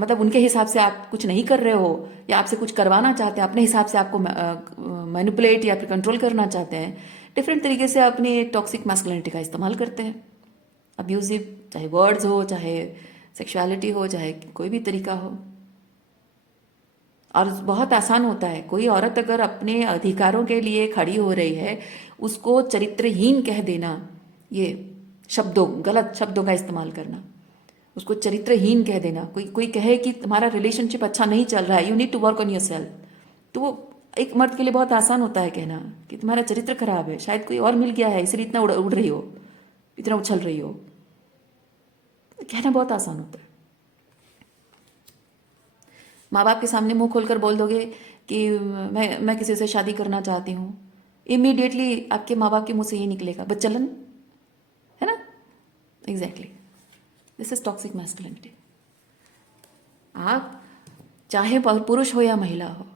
मतलब उनके हिसाब से आप कुछ नहीं कर रहे हो, या आपसे कुछ करवाना चाहते हैं, अपने हिसाब से आपको मैनिपुलेट या फिर कंट्रोल करना चाहते हैं, डिफरेंट तरीके से अपनी टॉक्सिक मैस्कुलिनिटी का इस्तेमाल करते हैं। अब्यूजिव, चाहे वर्ड्स हो, चाहे सेक्सुअलिटी हो, चाहे कोई भी तरीका हो। और बहुत आसान होता है, कोई औरत अगर अपने अधिकारों के लिए खड़ी हो रही है, उसको चरित्रहीन कह देना, ये शब्दों, गलत शब्दों का इस्तेमाल करना, उसको चरित्रहीन कह देना। कोई कोई कहे कि तुम्हारा रिलेशनशिप अच्छा नहीं चल रहा है, you need to work on yourself, तो वो एक मर्द के लिए बहुत आसान होता है कहना कि तुम्हारा चरित्र खराब है, शायद कोई और मिल गया है इसलिए इतना उड़ रही हो, इतना उछल रही हो। कहना बहुत आसान होता है। माँ बाप के सामने मुंह खोलकर बोल दोगे कि मैं किसी से शादी करना चाहती हूँ, इमीडिएटली आपके माँ बाप के मुंह से ये निकलेगा, बच्चलन, है ना। Exactly, this is toxic masculinity. आप चाहे पुरुष हो या महिला हो,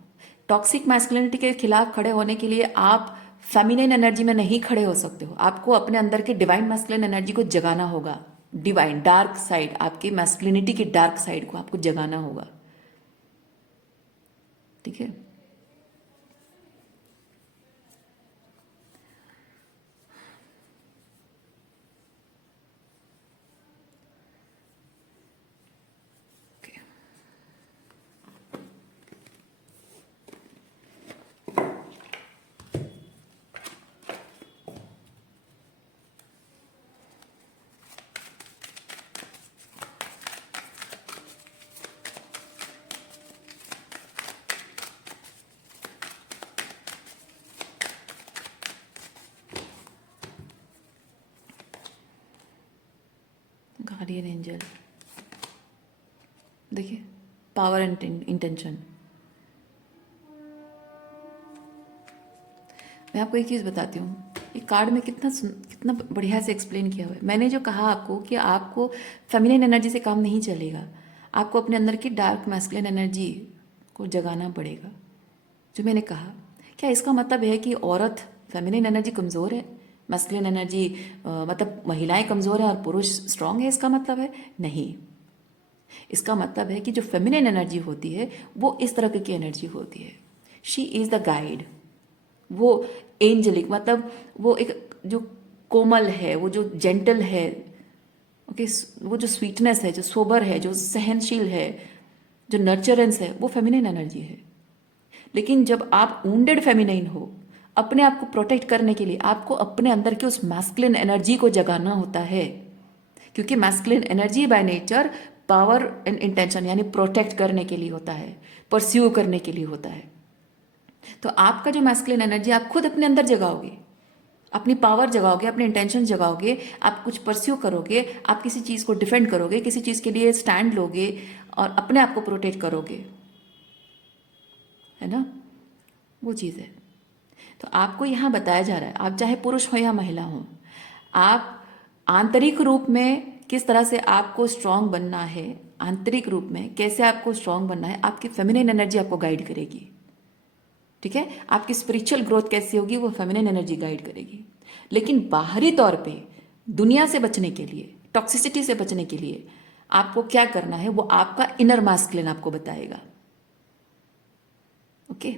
टॉक्सिक मैस्कुलिनिटी के खिलाफ खड़े होने के लिए आप फेमिनिन एनर्जी में नहीं खड़े हो सकते हो। आपको अपने अंदर के डिवाइन मैस्कुलिन एनर्जी को जगाना होगा। डिवाइन डार्क साइड, आपकी मैस्कुलिनिटी की डार्क साइड को आपको जगाना होगा। ठीक है, गार्डियन एंजल, देखिए पावर एंड इंटेंशन। मैं आपको एक चीज़ बताती हूँ, ये कार्ड में कितना बढ़िया से एक्सप्लेन किया हुआ है। मैंने जो कहा आपको कि आपको फेमिनिन एनर्जी से काम नहीं चलेगा, आपको अपने अंदर की डार्क मैस्कुलिन एनर्जी को जगाना पड़ेगा। जो मैंने कहा, क्या इसका मतलब है कि औरत फेमिनिन एनर्जी कमज़ोर है, मैस्कुलिन एनर्जी मतलब महिलाएं कमज़ोर है और पुरुष स्ट्रांग है, इसका मतलब है? नहीं। इसका मतलब है कि जो फेमिनिन एनर्जी होती है वो इस तरह की एनर्जी होती है। शी इज़ द गाइड, वो एंजलिक, मतलब वो एक जो कोमल है, वो जो जेंटल है, ओके, वो जो स्वीटनेस है, जो सोबर है, जो सहनशील है, जो नर्चरेंस है, वो फेमिनिन एनर्जी है। लेकिन जब आप वुंडेड फेमिनाइन हो, अपने आप को प्रोटेक्ट करने के लिए आपको अपने अंदर की उस मैस्कुलिन एनर्जी को जगाना होता है, क्योंकि masculine energy by nature power and intention यानी प्रोटेक्ट करने के लिए होता है, परस्यू करने के लिए होता है। तो आपका जो मैस्कुलिन एनर्जी आप खुद अपने अंदर जगाओगे, अपनी पावर जगाओगे, अपने इंटेंशन जगाओगे, आप कुछ परस्यू करोगे, आप किसी चीज़ को डिफेंड करोगे, किसी चीज़ के लिए स्टैंड लोगे और अपने आप को प्रोटेक्ट करोगे, है ना, वो चीज़ है। तो आपको यहाँ बताया जा रहा है, आप चाहे पुरुष हो या महिला हो, आप आंतरिक रूप में किस तरह से आपको स्ट्रांग बनना है, आंतरिक रूप में कैसे आपको स्ट्रांग बनना है, आपकी फेमिनिन एनर्जी आपको गाइड करेगी। ठीक है, आपकी स्पिरिचुअल ग्रोथ कैसी होगी, वो फेमिनिन एनर्जी गाइड करेगी। लेकिन बाहरी तौर पे दुनिया से बचने के लिए, टॉक्सिसिटी से बचने के लिए आपको क्या करना है, वो आपका इनर मैस्कुलिन आपको बताएगा। ओके,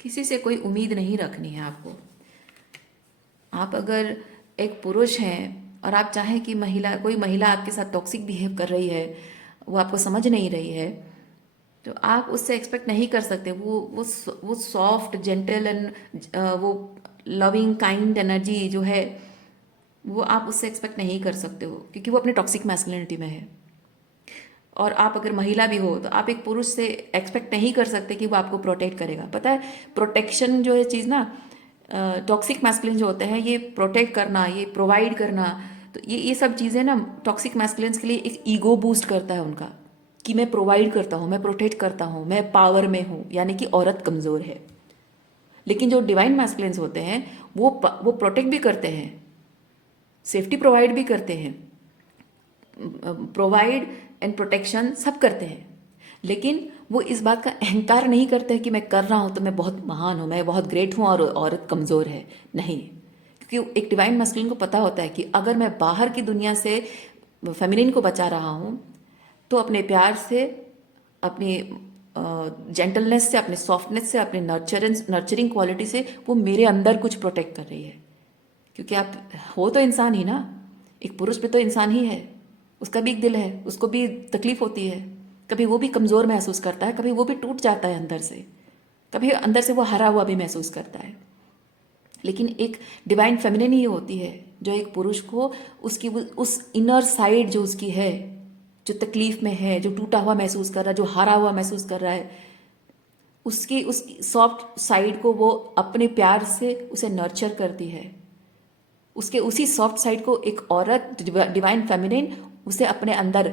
किसी से कोई उम्मीद नहीं रखनी है आपको। आप अगर एक पुरुष हैं और आप चाहें कि कोई महिला आपके साथ टॉक्सिक बिहेव कर रही है, वो आपको समझ नहीं रही है, तो आप उससे एक्सपेक्ट नहीं कर सकते वो सॉफ्ट जेंटल एंड वो लविंग काइंड एनर्जी जो है, वो आप उससे एक्सपेक्ट नहीं कर सकते हो, क्योंकि वो अपने टॉक्सिक मैस्कुलिनिटी में है। और आप अगर महिला भी हो तो आप एक पुरुष से एक्सपेक्ट नहीं कर सकते कि वो आपको प्रोटेक्ट करेगा। पता है, प्रोटेक्शन जो है चीज़ ना, टॉक्सिक मैस्कुलिन जो होते हैं, ये प्रोटेक्ट करना, ये प्रोवाइड करना, तो ये सब चीज़ें ना टॉक्सिक मैस्कुलिन्स के लिए एक ईगो बूस्ट करता है उनका, कि मैं प्रोवाइड करता हूँ, मैं प्रोटेक्ट करता हूँ, मैं पावर में हूँ, यानी कि औरत कमज़ोर है। लेकिन जो डिवाइन मैस्कुलिन्स होते हैं वो प्रोटेक्ट भी करते हैं, सेफ्टी प्रोवाइड भी करते हैं, प्रोवाइड एंड प्रोटेक्शन सब करते हैं। लेकिन वो इस बात का अहंकार नहीं करते हैं कि मैं कर रहा हूँ तो मैं बहुत महान हूँ, मैं बहुत ग्रेट हूँ और औरत कमज़ोर है। नहीं, क्योंकि एक डिवाइन मैस्कुलिन को पता होता है कि अगर मैं बाहर की दुनिया से फेमिनिन को बचा रहा हूँ, तो अपने प्यार से, अपनी जेंटलनेस से, अपने सॉफ्टनेस से, अपने नर्चरिंग क्वालिटी से वो मेरे अंदर कुछ प्रोटेक्ट कर रही है। क्योंकि आप हो तो इंसान ही ना, एक पुरुष भी तो इंसान ही है, उसका भी एक दिल है, उसको भी तकलीफ होती है, कभी वो भी कमज़ोर महसूस करता है, कभी वो भी टूट जाता है अंदर से, कभी अंदर से वो हारा हुआ भी महसूस करता है। लेकिन एक डिवाइन फेमिनिन ही होती है जो एक पुरुष को उसकी उस इनर साइड जो उसकी है, जो तकलीफ में है, जो टूटा हुआ महसूस कर रहा है, जो हारा हुआ महसूस कर रहा है, उसकी उस सॉफ्ट साइड को वो अपने प्यार से उसे नर्चर करती है। उसके उसी सॉफ्ट साइड को एक औरत डिवाइन फेमिनिन उसे अपने अंदर,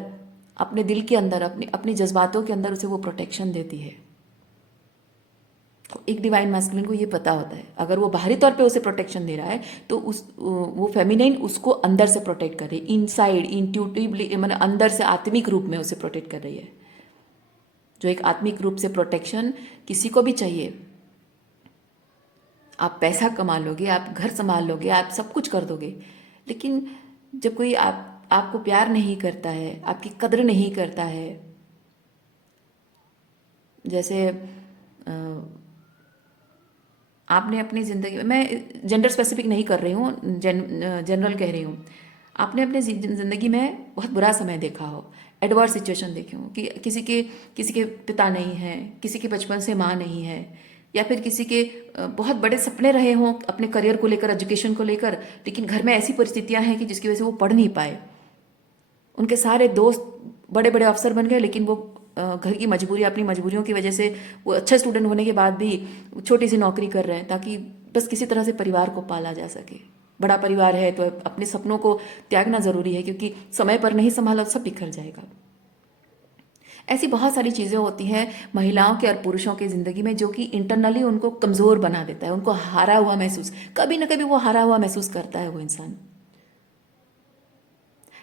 अपने दिल के अंदर, अपनी जज्बातों के अंदर उसे वो प्रोटेक्शन देती है। तो एक डिवाइन मैस्कुलिन को ये पता होता है, अगर वो बाहरी तौर पे उसे प्रोटेक्शन दे रहा है तो वो फेमिनाइन उसको अंदर से प्रोटेक्ट कर रही है, इनसाइड इंट्यूटिवली, मतलब अंदर से आत्मिक रूप में उसे प्रोटेक्ट कर रही है। जो एक आत्मिक रूप से प्रोटेक्शन किसी को भी चाहिए। आप पैसा कमा लोगे, आप घर संभाल लोगे, आप सब कुछ कर दोगे, लेकिन जब कोई आपको प्यार नहीं करता है, आपकी कद्र नहीं करता है, जैसे आपने अपनी ज़िंदगी में, मैं जेंडर स्पेसिफिक नहीं कर रही हूँ, जनरल कह रही हूँ, आपने अपने ज़िंदगी में बहुत बुरा समय देखा हो, एडवर्स सिचुएशन देखे हो कि किसी के पिता नहीं हैं, किसी के बचपन से माँ नहीं है, या फिर किसी के बहुत बड़े सपने रहे हों अपने करियर को लेकर, एजुकेशन को लेकर, लेकिन घर में ऐसी परिस्थितियां हैं कि जिसकी वजह से वो पढ़ नहीं पाए। उनके सारे दोस्त बड़े बड़े अफसर बन गए, लेकिन वो घर की मजबूरी, अपनी मजबूरियों की वजह से वो अच्छे स्टूडेंट होने के बाद भी छोटी सी नौकरी कर रहे हैं ताकि बस किसी तरह से परिवार को पाला जा सके। बड़ा परिवार है तो अपने सपनों को त्यागना ज़रूरी है, क्योंकि समय पर नहीं संभाला तो सब बिखर जाएगा। ऐसी बहुत सारी चीज़ें होती हैं महिलाओं के और पुरुषों के ज़िंदगी में जो कि इंटरनली उनको कमज़ोर बना देता है, उनको हारा हुआ महसूस, कभी ना कभी वो हारा हुआ महसूस करता है वो इंसान।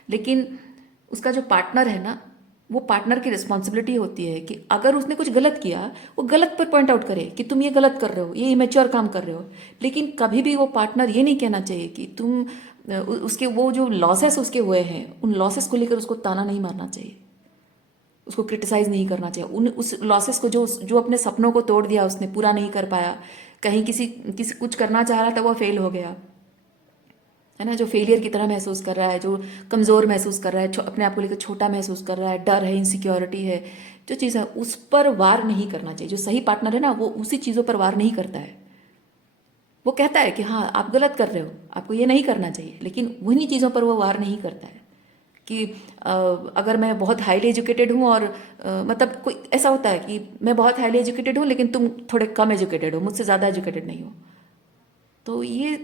लेकिन उसका जो पार्टनर है ना, वो पार्टनर की रिस्पॉन्सिबिलिटी होती है कि अगर उसने कुछ गलत किया, वो गलत पर पॉइंट आउट करे कि तुम ये गलत कर रहे हो, ये इमेच्योर काम कर रहे हो। लेकिन कभी भी वो पार्टनर ये नहीं कहना चाहिए कि तुम उसके वो जो लॉसेस उसके हुए हैं उन लॉसेस को लेकर उसको ताना नहीं मारना चाहिए, उसको क्रिटिसाइज नहीं करना चाहिए। उन उस लॉसेस को जो जो अपने सपनों को तोड़ दिया, उसने पूरा नहीं कर पाया, कहीं किसी किसी कुछ करना चाह रहा था वो फेल हो गया, है ना, जो फेलियर की तरह महसूस कर रहा है, जो कमज़ोर महसूस कर रहा है, अपने आप को लेकर छोटा महसूस कर रहा है, डर है, इनसिक्योरिटी है, जो चीज़ है उस पर वार नहीं करना चाहिए। जो सही पार्टनर है ना, वो उसी चीज़ों पर वार नहीं करता है। वो कहता है कि हाँ आप गलत कर रहे हो, आपको ये नहीं करना चाहिए, लेकिन उन्हीं चीज़ों पर वो वार नहीं करता है कि अगर मैं बहुत हाईली एजुकेटेड हूँ और मतलब कोई ऐसा होता है कि मैं बहुत हाईली एजुकेटेड हूँ लेकिन तुम थोड़े कम एजुकेटेड हो, मुझसे ज़्यादा एजुकेटेड नहीं हो। तो ये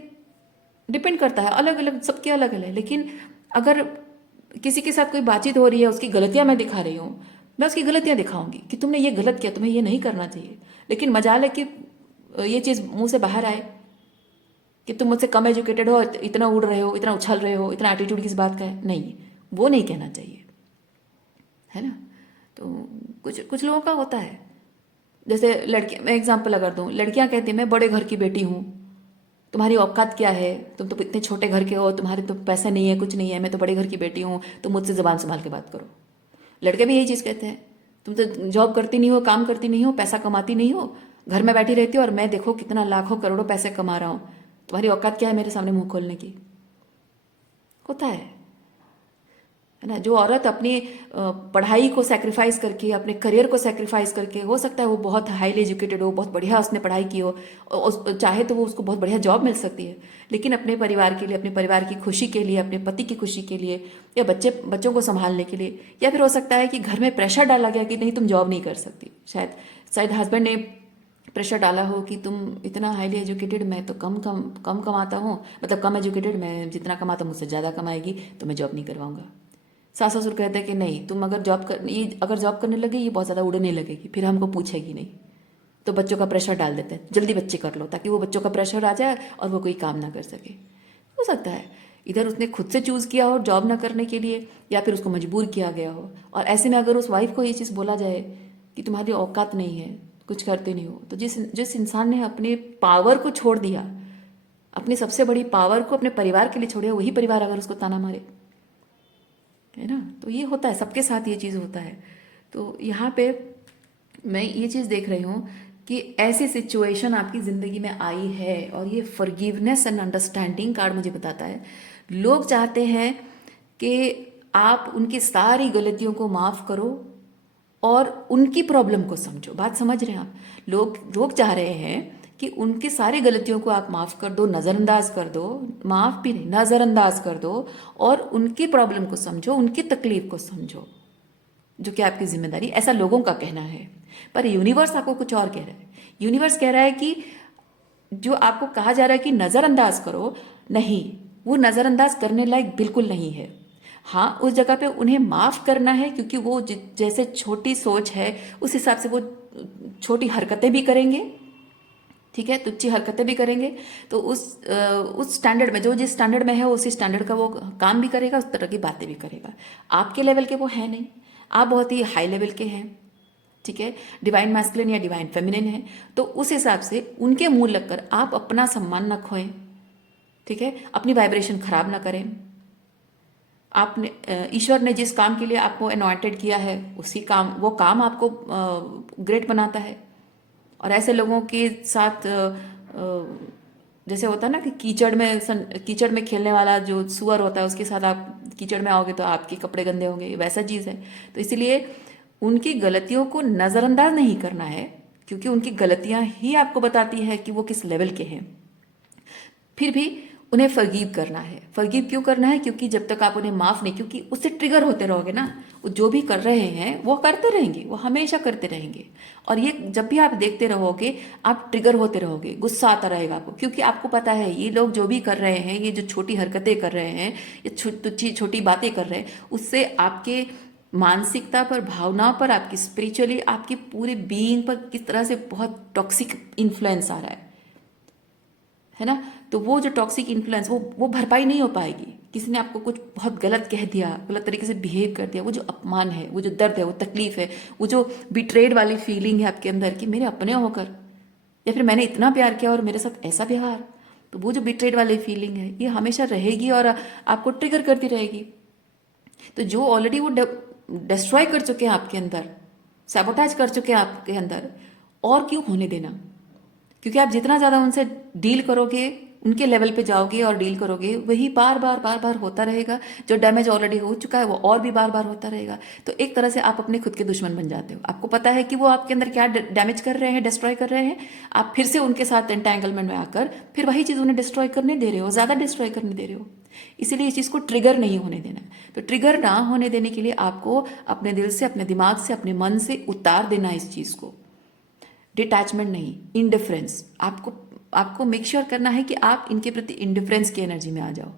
डिपेंड करता है, अलग अलग सबके अलग अलग है। लेकिन अगर किसी के साथ कोई बातचीत हो रही है, उसकी गलतियां मैं दिखा रही हूँ, मैं उसकी गलतियां दिखाऊंगी कि तुमने ये गलत किया, तुम्हें ये नहीं करना चाहिए। लेकिन मजाल है कि ये चीज़ मुंह से बाहर आए कि तुम मुझसे कम एजुकेटेड हो, इतना उड़ रहे हो, इतना उछल रहे हो, इतना एटीट्यूड किस बात का है, नहीं, वो नहीं कहना चाहिए, है ना। तो कुछ कुछ लोगों का होता है, जैसे लड़की, मैं एग्जाम्पल अगर दूँ, लड़कियां कहती हैं मैं बड़े घर की बेटी हूँ, तुम्हारी औकात क्या है, तुम तो इतने छोटे घर के हो, तुम्हारे तो पैसे नहीं है, कुछ नहीं है, मैं तो बड़े घर की बेटी हूँ, तुम मुझसे ज़बान संभाल के बात करो। लड़के भी यही चीज़ कहते हैं, तुम तो जॉब करती नहीं हो, काम करती नहीं हो, पैसा कमाती नहीं हो, घर में बैठी रहती हो, और मैं देखो कितना लाखों करोड़ों पैसे कमा रहा हूँ, तुम्हारी औकात क्या है मेरे सामने मुंह खोलने की। होता है ना। जो औरत अपनी पढ़ाई को सेक्रीफाइस करके, अपने करियर को सेक्रीफाइस करके, हो सकता है वो बहुत हाईली एजुकेटेड हो, बहुत बढ़िया उसने पढ़ाई की हो, चाहे तो वो उसको बहुत बढ़िया जॉब मिल सकती है, लेकिन अपने परिवार के लिए, अपने परिवार की खुशी के लिए, अपने पति की खुशी के लिए, या बच्चों को संभालने के लिए, या फिर हो सकता है कि घर में प्रेशर डाला गया कि नहीं तुम जॉब नहीं कर सकती, शायद शायद हस्बैंड ने प्रेशर डाला हो कि तुम इतना हाईली एजुकेटेड, मैं तो कम कम कम कमाता हूँ, मतलब कम एजुकेटेड, मैं जितना कमाता हूँ मुझसे ज़्यादा कमाएगी, तो मैं जॉब नहीं करवाऊंगा। सास ससुर कहते हैं कि नहीं, तुम अगर अगर जॉब करने लगे ये बहुत ज़्यादा उड़ने लगेगी, फिर हमको पूछेगी नहीं। तो बच्चों का प्रेशर डाल देते हैं, जल्दी बच्चे कर लो, ताकि वो बच्चों का प्रेशर आ जाए और वो कोई काम ना कर सके। हो सकता है इधर उसने खुद से चूज़ किया हो जॉब ना करने के लिए, या फिर उसको मजबूर किया गया हो। और ऐसे में अगर उस वाइफ को ये चीज़ बोला जाए कि तुम्हारी औकात नहीं है, कुछ करते नहीं हो, तो जिस जिस इंसान ने अपने पावर को छोड़ दिया, अपनी सबसे बड़ी पावर को अपने परिवार के लिए छोड़े, वही परिवार अगर उसको ताना मारे, है ना। तो ये होता है, सबके साथ ये चीज़ होता है। तो यहाँ पे मैं ये चीज़ देख रही हूँ कि ऐसी सिचुएशन आपकी ज़िंदगी में आई है, और ये फॉरगिवनेस एंड अंडरस्टैंडिंग कार्ड मुझे बताता है। लोग चाहते हैं कि आप उनकी सारी गलतियों को माफ़ करो और उनकी प्रॉब्लम को समझो। बात समझ रहे हैं आप? लोग चाह रहे हैं कि उनकी सारी गलतियों को आप माफ़ कर दो, नज़रअंदाज कर दो, माफ़ भी नहीं, नज़रअंदाज कर दो, और उनकी प्रॉब्लम को समझो, उनकी तकलीफ को समझो, जो कि आपकी जिम्मेदारी, ऐसा लोगों का कहना है। पर यूनिवर्स आपको कुछ और कह रहा है। यूनिवर्स कह रहा है कि जो आपको कहा जा रहा है कि नज़रअंदाज करो, नहीं, वो नज़रअंदाज करने लायक बिल्कुल नहीं है। हाँ, उस जगह पे उन्हें माफ़ करना है, क्योंकि वो जैसे छोटी सोच है उस हिसाब से वो छोटी हरकतें भी करेंगे, ठीक है, तुच्छी हरकतें भी करेंगे। तो उस स्टैंडर्ड में, जो जिस स्टैंडर्ड में है उसी स्टैंडर्ड का वो काम भी करेगा, उस तरह की बातें भी करेगा। आपके लेवल के वो है नहीं, आप बहुत ही हाई लेवल के हैं, ठीक है, डिवाइन मैस्कुलिन या डिवाइन फेमिनिन है। तो उस हिसाब से उनके मुंह लगकर आप अपना सम्मान न खोएं, ठीक है, अपनी वाइब्रेशन खराब ना करें। आपने ईश्वर ने जिस काम के लिए आपको अनॉइंटेड किया है, उसी काम, वो काम आपको ग्रेट बनाता है। और ऐसे लोगों के साथ जैसे होता है ना कि कीचड़ में खेलने वाला जो सुअर होता है, उसके साथ आप कीचड़ में आओगे तो आपके कपड़े गंदे होंगे, वैसा चीज़ है। तो इसलिए उनकी गलतियों को नज़रअंदाज नहीं करना है, क्योंकि उनकी गलतियां ही आपको बताती है कि वो किस लेवल के हैं। फिर भी उन्हें फॉरगिव करना है। फॉरगिव क्यों करना है? क्योंकि जब तक आप उन्हें माफ़ नहीं, क्योंकि उससे ट्रिगर होते रहोगे ना, वो जो भी कर रहे हैं वो करते रहेंगे, वो हमेशा करते रहेंगे। और ये जब भी आप देखते रहोगे आप ट्रिगर होते रहोगे, गुस्सा आता रहेगा आपको, क्योंकि आपको पता है ये लोग जो भी कर रहे हैं, ये जो छोटी हरकतें कर रहे हैं, ये तुच्छी छोटी बातें कर रहे हैं, उससे आपके मानसिकता पर, भावनाओं पर, आपकी स्पिरिचुअली, आपकी पूरी बीइंग पर किस तरह से बहुत टॉक्सिक इन्फ्लुएंस आ रहा है ना। तो वो जो टॉक्सिक इन्फ्लुएंस, वो भरपाई नहीं हो पाएगी। किसी ने आपको कुछ बहुत गलत कह दिया, गलत तरीके से बिहेव कर दिया, वो जो अपमान है, वो जो दर्द है, वो तकलीफ है, वो जो बिट्रेड वाली फीलिंग है आपके अंदर कि मेरे अपने होकर, या फिर मैंने इतना प्यार किया और मेरे साथ ऐसा व्यवहार, तो वो जो बिट्रेड वाली फीलिंग है ये हमेशा रहेगी और आपको ट्रिगर करती रहेगी। तो जो ऑलरेडी वो डिस्ट्रॉय कर चुके हैं आपके अंदर, सैबोटाज कर चुके हैं आपके अंदर, और क्यों होने देना। क्योंकि आप जितना ज़्यादा उनसे डील करोगे, उनके लेवल पे जाओगे और डील करोगे, वही बार बार बार बार होता रहेगा। जो डैमेज ऑलरेडी हो चुका है वो और भी बार बार होता रहेगा। तो एक तरह से आप अपने खुद के दुश्मन बन जाते हो। आपको पता है कि वो आपके अंदर क्या डैमेज कर रहे हैं, डिस्ट्रॉय कर रहे हैं, आप फिर से उनके साथ एंटैंगलमेंट में आकर फिर वही चीज़ उन्हें डिस्ट्रॉय करने दे रहे हो, ज़्यादा डिस्ट्रॉय करने दे रहे हो। इसीलिए इस चीज़ को ट्रिगर नहीं होने देना है। तो ट्रिगर ना होने देने के लिए आपको अपने दिल से, अपने दिमाग से, अपने मन से उतार देना इस चीज़ को। डिटैचमेंट नहीं, इंडिफरेंस। आपको आपको मेक श्योर करना है कि आप इनके प्रति इंडिफरेंस की एनर्जी में आ जाओ।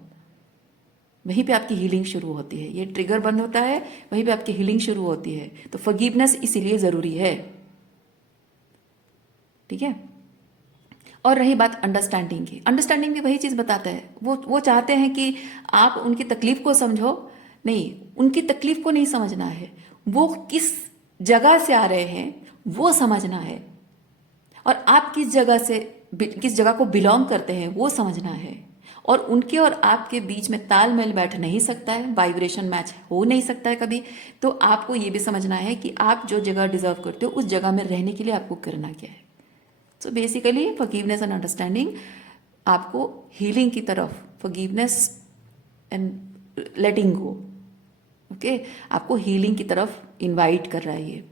वहीं पे आपकी हीलिंग शुरू होती है। ये ट्रिगर बंद होता है, वहीं पे आपकी हीलिंग शुरू होती है। तो फॉरगिवनेस इसीलिए ज़रूरी है। ठीक है। और रही बात अंडरस्टैंडिंग की, अंडरस्टैंडिंग भी वही चीज़ बताता है। वो चाहते हैं कि आप उनकी तकलीफ को समझो। नहीं, उनकी तकलीफ को नहीं समझना है, वो किस जगह से आ रहे हैं वो समझना है। और आप किस जगह को बिलोंग करते हैं वो समझना है। और उनके और आपके बीच में तालमेल बैठ नहीं सकता है, वाइब्रेशन मैच हो नहीं सकता है कभी। तो आपको ये भी समझना है कि आप जो जगह डिजर्व करते हो उस जगह में रहने के लिए आपको करना क्या है। So basically forgiveness and understanding आपको हीलिंग की तरफ, forgiveness and letting go, okay, आपको हीलिंग की तरफ इनवाइट कर रहा है ये।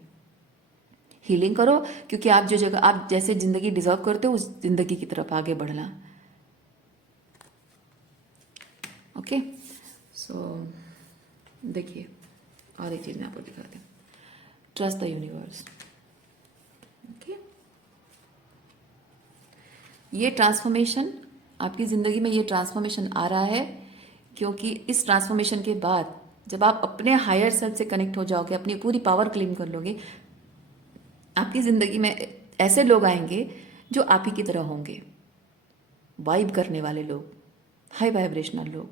हीलिंग करो, क्योंकि आप जो जगह, आप जैसे जिंदगी डिजर्व करते हो उस जिंदगी की तरफ आगे बढ़ना। ओके, सो देखिए, और एक चीज मैं आपको दिखाती हूँ। Trust the universe. ओके, ये ट्रांसफॉर्मेशन आपकी जिंदगी में, ये ट्रांसफॉर्मेशन आ रहा है क्योंकि इस ट्रांसफॉर्मेशन के बाद जब आप अपने हायर सेल्फ से कनेक्ट हो जाओगे, अपनी पूरी पावर क्लेम कर लोगे, आपकी ज़िंदगी में ऐसे लोग आएंगे जो आप ही की तरह होंगे, वाइब करने वाले लोग, हाई वाइब्रेशनल लोग,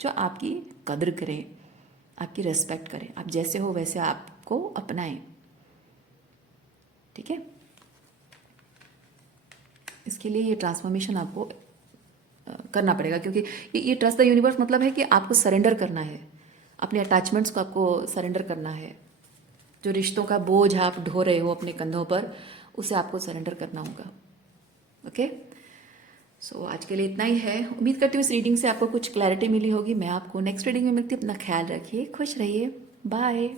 जो आपकी कदर करें, आपकी रेस्पेक्ट करें, आप जैसे हो वैसे आपको अपनाएं। ठीक है। इसके लिए ये ट्रांसफॉर्मेशन आपको करना पड़ेगा, क्योंकि ये ट्रस्ट द यूनिवर्स मतलब है कि आपको सरेंडर करना है, अपने अटैचमेंट्स को आपको सरेंडर करना है। जो रिश्तों का बोझ आप ढो रहे हो अपने कंधों पर, उसे आपको सरेंडर करना होगा। ओके, सो आज के लिए इतना ही है। उम्मीद करती हूँ इस रीडिंग से आपको कुछ क्लैरिटी मिली होगी। मैं आपको नेक्स्ट रीडिंग में मिलती हूँ। अपना ख्याल रखिए, खुश रहिए, बाय।